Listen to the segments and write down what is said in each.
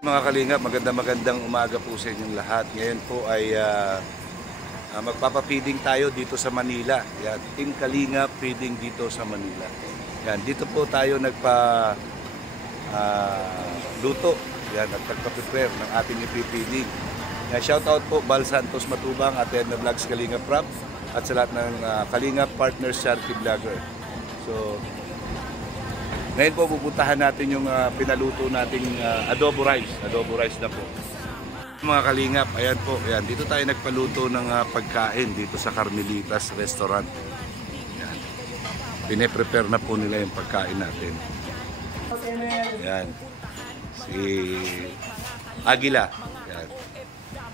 Mga Kalingap, magandang umaga po sa inyong lahat. Ngayon po ay magpapapiding tayo dito sa Manila. Yan, Team Kalingap feeding dito sa Manila. Yan, dito po tayo luto. Yan, at nagpa-prepare ng ating ipipiding. Yan, shout out po Bal Santos Matubang, Atenna Vlogs Kalingap Rap, at sa lahat ng Kalingap Partners Charity Vlogger. So, ngayon po pupuntahan natin yung pinaluto nating adobo rice. Adobo rice na po. Mga Kalingap, ayan po. Ayan, dito tayo nagpaluto ng pagkain dito sa Carmelitas Restaurant. Ayan. Pine-prepare na po nila yung pagkain natin. Ayan. Si Aguila. Ayan.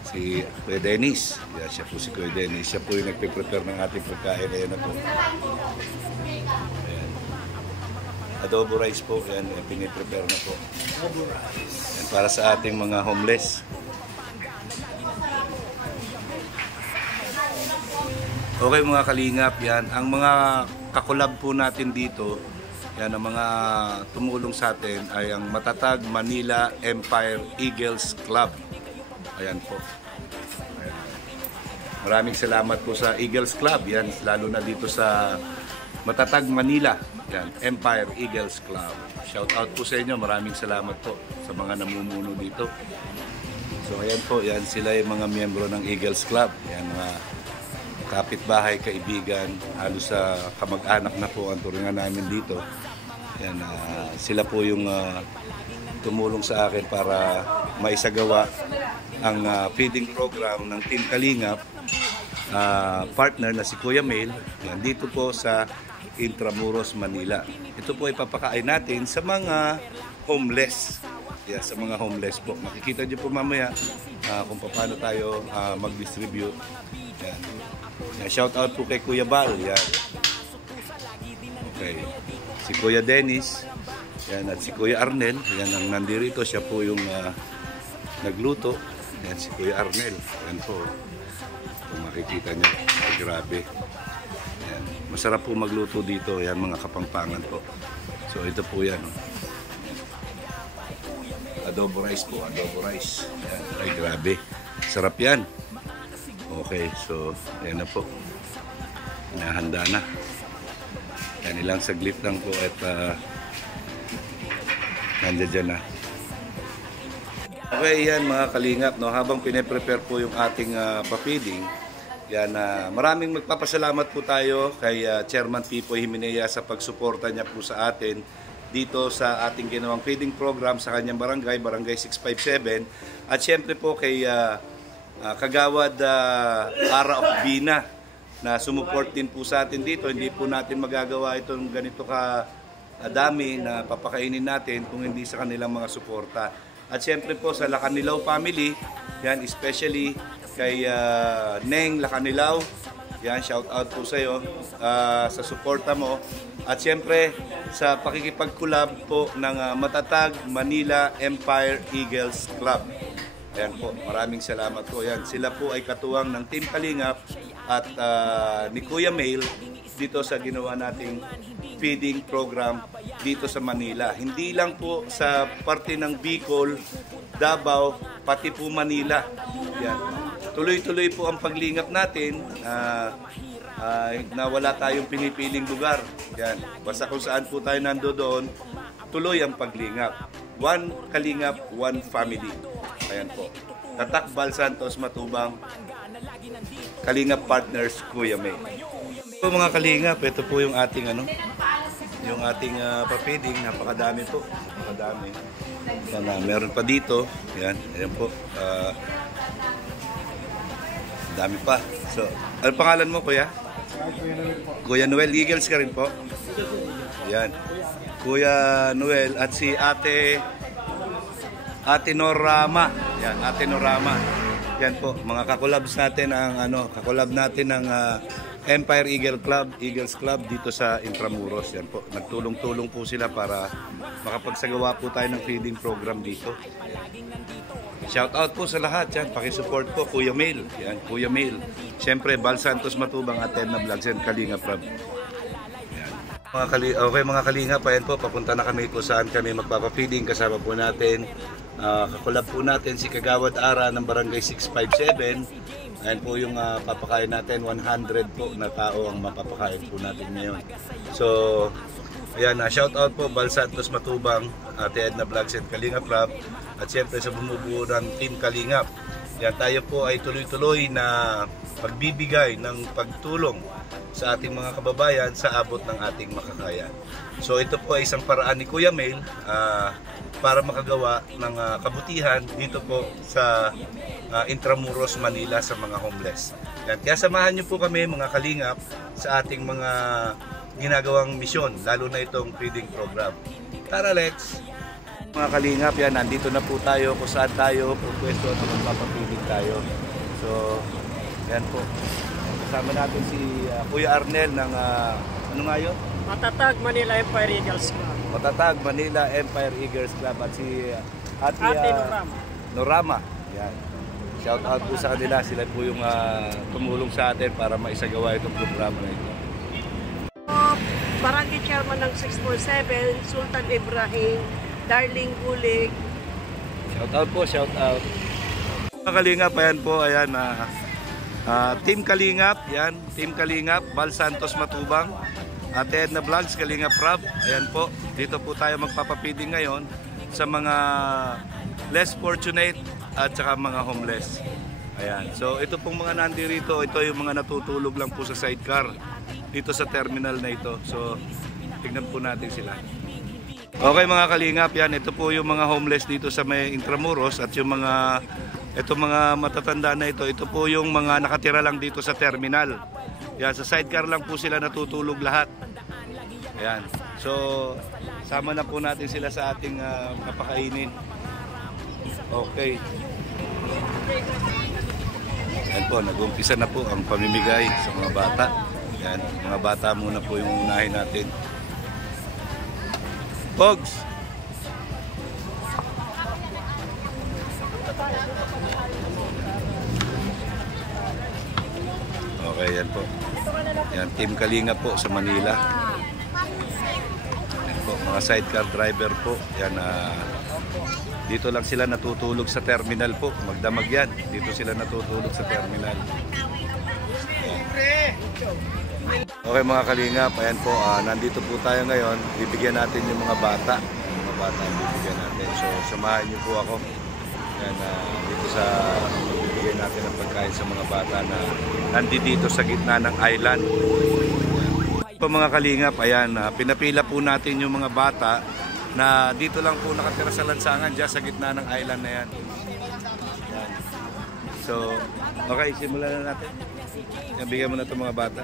Si Kuya Dennis. Ayan, siya po si Kuya Dennis. Siya po yung nagpe-prepare ng ating pagkain. Ayan na po. Ayan. Adobo rice po, yan, piniprepare na po. Yan, para sa ating mga homeless. Okay mga Kalingap, yan. Ang mga kakulab po natin dito, yan, ang mga tumulong sa atin ay ang Matatag Manila Empire Eagles Club. Ayan po. Ayan. Maraming salamat po sa Eagles Club, yan, lalo na dito sa Matatag Manila, yan, Empire Eagles Club. Shout out po sa inyo, maraming salamat po sa mga namumuno dito. So ayan po, yan sila yung mga miyembro ng Eagles Club. Yan, mga kapitbahay, kaibigan, halos sa kamag-anak na po ang turingan namin dito. Yan, sila po yung tumulong sa akin para maisagawa ang feeding program ng Team Kalingap. Partner na si Kuya Mail, yan, dito po sa Intramuros, Manila. Ito po ay papakain natin sa mga homeless. Yeah, sa mga homeless po. Makikita nyo po mamaya kung paano tayo mag-distribute. Yan. Yan, shout out po kay Kuya Bal. Yan. Okay. Si Kuya Dennis. Yan, at si Kuya Arnel. Yan ang nandirito. Siya po yung nagluto. Yan, si Kuya Arnel. Yan po. Kung makikita nyo. Ay, grabe. Yan. Masarap po magluto dito. Yan, mga Kapampangan po. So ito po yan. Adobo rice po. Adobo rice. Yan. Ay, grabe. Sarap yan. Okay. So yan na po. Nahanda na. Yan, ilang saglit lang po at nandiyan na. Okay, yan mga Kalingap. No? Habang pine-prepare po yung ating papiding, yan, maraming magpapasalamat po tayo kay Chairman Pipoy Himenea sa pagsuporta niya po sa atin dito sa ating ginawang feeding program sa kanyang barangay, Barangay 657. At syempre po kay Kagawad Ara of Bina na sumuport din po sa atin dito. Hindi po natin magagawa itong ganito dami na papakainin natin kung hindi sa kanilang mga suporta. At syempre po sa Lacanilaw family, yan, especially kay Neng Lacanilaw, yan, shout out po sa iyo sa suporta mo. At syempre sa pakikipagkulab po ng Matatag Manila Empire Eagles Club. Ayan po, maraming salamat po. Yan, sila po ay katuwang ng Team Kalingap at ni Kuya Mail dito sa ginawa nating feeding program dito sa Manila. Hindi lang po sa parte ng Bicol, Davao, pati po Manila. Yan. Tuloy-tuloy po ang paglingap natin na wala tayong pinipiling lugar. Yan. Basta kung saan po tayo nandoon, tuloy ang paglingap. One Kalingap, one family. Ayan po. Tatak Bal Santos Matubang, Kalingap Partners, Kuya May. So mga Kalingap, ito po yung ating yung ating papiding. Napakadami po. Napakadami. Meron pa dito. Yan. Ayan po. Dami pa. So, ano pangalan mo, Kuya? Kuya Noel. Eagles ka rin po? Yan. Kuya Noel at si Ate Norama. Yan, Ate Norama. Yan po, mga kakulabs natin ang kakulab natin ng Empire Eagles Club dito sa Intramuros. Yan po, nagtulong-tulong po sila para makapagsagawa po tayo ng feeding program dito. Shout out po sa lahat yan. Pakisupport po Kuya Mail. Yan, Kuya Mail. Siyempre, Bal Santos Matubang, Atenna Vlogs and Kalingap Rap. Yan. Okay mga kalingap, ayan po, papunta na kami kung saan kami magpapapiding. Kasama po natin, kakulab po natin si Kagawad Ara ng Barangay 657. Ayan po yung papakain natin, 100 po na tao ang mapapakain po natin ngayon. So, ayan, shout out po Bal Santos Matubang, Ate Edna Vlogs and Kalingap Rap, at siyempre sa bumubuo ng Team Kalingap. Yan, tayo po ay tuloy-tuloy na pagbibigay ng pagtulong sa ating mga kababayan sa abot ng ating makakaya. So ito po ay isang paraan ni Kuya Mel para makagawa ng kabutihan dito po sa Intramuros, Manila sa mga homeless. Yan, kaya samahan niyo po kami mga kalingap sa ating mga ginagawang misyon, lalo na itong feeding program. Tara, Lex! Mga kalingap, yan, nandito na po tayo kung saan tayo pupwesto at magpapapiling tayo. So, yan po. Kasama natin si Kuya Arnel ng, ano nga yun? Matatag Manila Empire Eagles Club. Matatag Manila Empire Eagles Club at si Ate Norama. Yan. Shout out po sa kanila. Sila po yung tumulong sa atin para maisagawa itong programa na ito. Barangay Chairman ng 647, Sultan Ibrahim, Darling Gulig. Shout out po, shout out. Mga kalingap, ayan po, ayan. Team Kalingap, yan. Team Kalingap, Bal Santos Matubang, Ate Edna Vlogs, Kalingap Rap. Ayan po, dito po tayo magpapapiding ngayon sa mga less fortunate at saka mga homeless. Ayan. So ito pong mga nandirito, ito yung mga natutulog lang po sa sidecar dito sa terminal na ito. So tignan po natin sila. Okay mga kalingap, yan, ito po yung mga homeless dito sa may Intramuros at yung mga mga matatanda na ito po yung mga nakatira lang dito sa terminal. Yan, sa sidecar lang po sila natutulog lahat. Ayan. So sama na po natin sila sa ating kapakainin. Okay. Yan po, nag-umpisa na po ang pamimigay sa mga bata. Yan, mga bata muna po yung unahin natin. Pogs! Okay, yan po. Yan, Team Kalinga po sa Manila. Yan po, mga sidecar driver po. Yan, dito lang sila natutulog sa terminal po. Magdamag yan. Dito sila natutulog sa terminal. Yan. Okay mga kalingap, ayan po, nandito po tayo ngayon. Bibigyan natin yung mga bata. Yung mga bata ang bibigyan natin. So samahan niyo po ako. Yan, dito sa bibigyan natin ng pagkain sa mga bata na nandito sa gitna ng island. Yan. Po mga kalingap, ayan, pinapila po natin yung mga bata na dito lang po nakatira sa lansangan dyan sa gitna ng island na yan. Yan. So, okay, simulan na natin. Yan, bigyan mo na itong mga bata.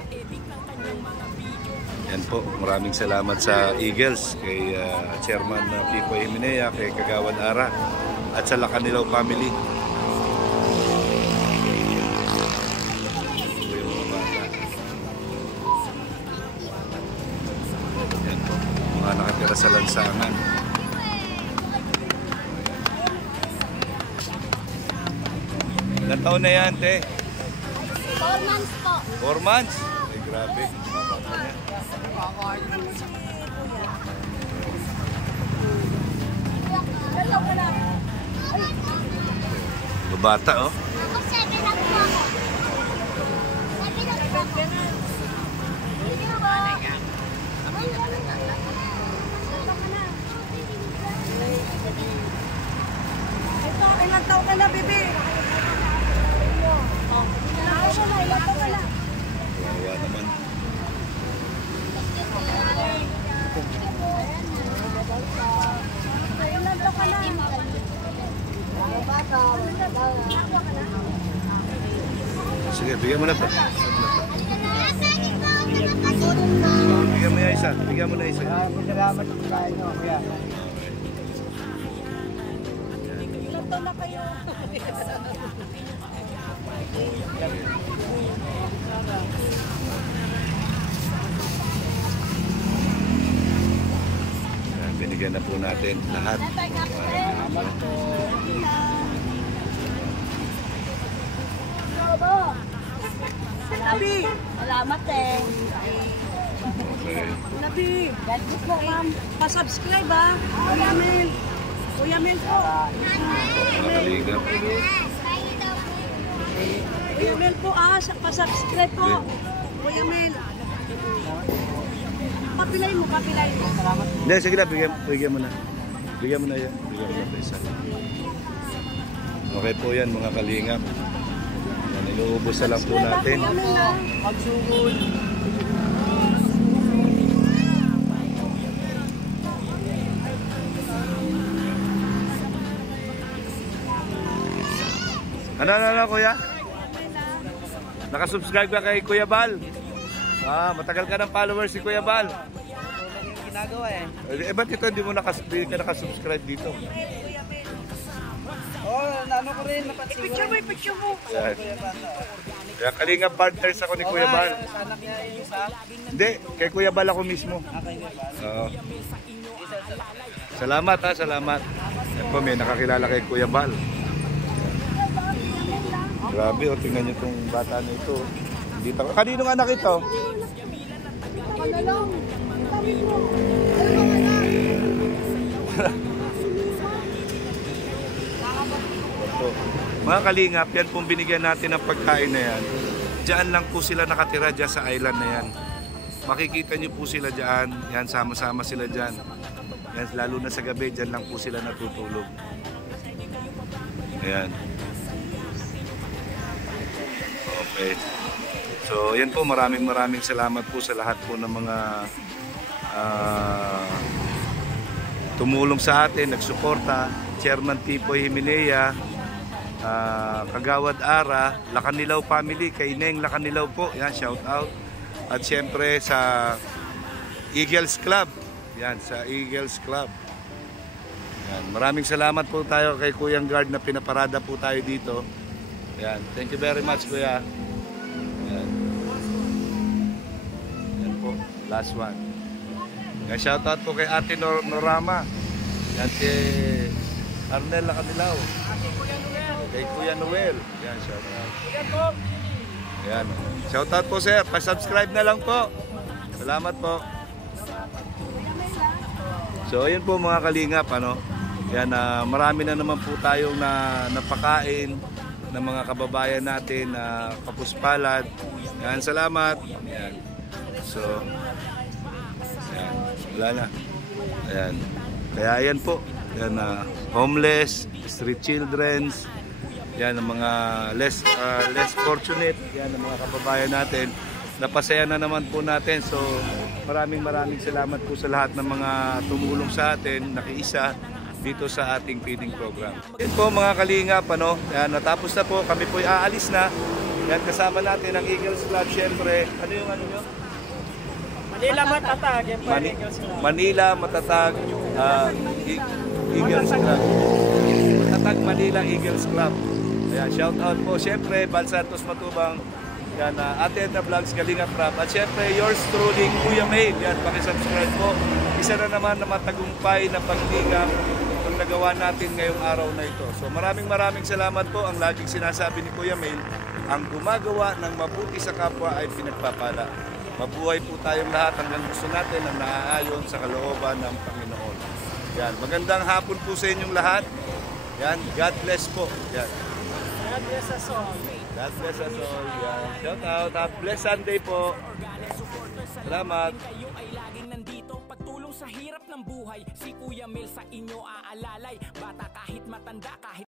Yan po, maraming salamat sa Eagles, kay Chairman Pipoy Himenea, kay Kagawad Ara, at sa Lacanilaw family. Ito yung mga bata. Yan po, mga nakatira sa lansangan. Ilan taon na yan, te? 4 months po. 4 months? Ay, grabe. Bata, oh. Ako 7 lang po ako. 7 lang po ako. Ito, ilang taon ka na, bibi? Kawawa naman. Sige, bigyan mo na to. Bigyan mo na isa. Bigyan mo na isa. Salamat po sa inyo, kuya. Ilang taon na kayo? Binigyan na po natin lahat. Salamat eh. Okay. Nabi, pa-subscribe ha. Kuya Mel. Kuya Mel po. Mga kalingap. Kuya Mel po pa-subscribe po. Kuya Mel. Papilay mo. Hindi, sige na, bigyan mo na. Bigyan mo na yan. Bigyan mo na ito isa. Okay po yan mga kalingap. Yan, iluubos na lang po natin. Kuya Mel ha. Magsugod. Ano, kuya? Nakasubscribe ka kay Kuya Bal? Matagal ka ng followers si Kuya Bal. Ginagawa eh. Ba't ito hindi ka nakasubscribe dito? Ano ko rin, napansin ko rin. Picture mo. Yan. Kaya kalinga partners ako ni Kuya Bal. Anak niya yung isa. Hindi, kay Kuya Bal ako mismo. Oo. Salamat salamat. Yan po, may nakakilala kay Kuya Bal. Grabe, tingnan niyo itong bata na ito. Kaninong anak ito? Mga kalingap, yan pong binigyan natin ng pagkain na yan. Diyan lang po sila nakatira dyan sa island na yan. Makikita niyo po sila dyan. Yan, sama-sama sila dyan. Yan, lalo na sa gabi, dyan lang po sila natutulog. Ayan. Okay. So, yan po, maraming salamat po sa lahat po ng mga tumulong sa atin, nagsuporta. Chairman Tipoy Himenea, Kagawad Ara, Lacanilaw family, kay Neng Lacanilaw po, yan, shout out. At siyempre sa Eagles Club, yan, sa Eagles Club. Yan, maraming salamat po tayo kay Kuyang Guard na pinaparada po tayo dito. Yan, thank you very much Kuya. Yan. Yan po, last one. Yan, shout out po kay Ate Norama. Yan, si Arnel Lacanilaw. Kay Kuya Noel. Yan, shout out. Yan. Shout out po sir. Pa-subscribe na lang po. Salamat po. So, ayun po mga kalingap, ano. Yan, marami na naman po tayong napakain ng mga kababayan natin na kapuspalad. Yan, salamat. Yan. So, yan. Wala na. Ayan. Kaya ayan po. Yan, homeless, street childrens. Yan ang mga less fortunate. Yan ang mga kababayan natin. Napasaya na naman po natin. So maraming salamat po sa lahat ng mga tumulong sa atin, nakiisa dito sa ating feeding program. Yan po mga kalingap, ano, yan, natapos na po, kami po aalis na. Yan, kasama natin ang Eagles Club, syempre. Ano yung ano nyo? Manila matatag. Empire Eagles Club. Manila matatag Eagles Club. Matatag Manila Eagles Club. Ayan, shout out po. Syempre, Bal Santos Matubang. Yan, Ate Edna Vlogs, Kalinga Prab. At syempre, yours truly, Kuya Maid. Yan, pakisubscribe po. Isa na naman na matagumpay na paglingap ang nagawa natin ngayong araw na ito. So maraming salamat po. Ang laging sinasabi ni Kuya Mail, ang gumagawa ng mabuti sa kapwa ay pinagpapala. Mabuhay po tayong lahat hanggang gusto natin ang naaayon sa kalooban ng Panginoon. Yan, magandang hapon po sa inyong lahat. Yan, God bless po. Yan. God bless us all. God bless us all. Yan. Shout out. Have blessed Sunday po. Salamat. Kayo ay laging nandito, pagtulong sa hirap ng buhay. Si Kuya Mel sa inyo aalalay. Bata kahit matanda, kahit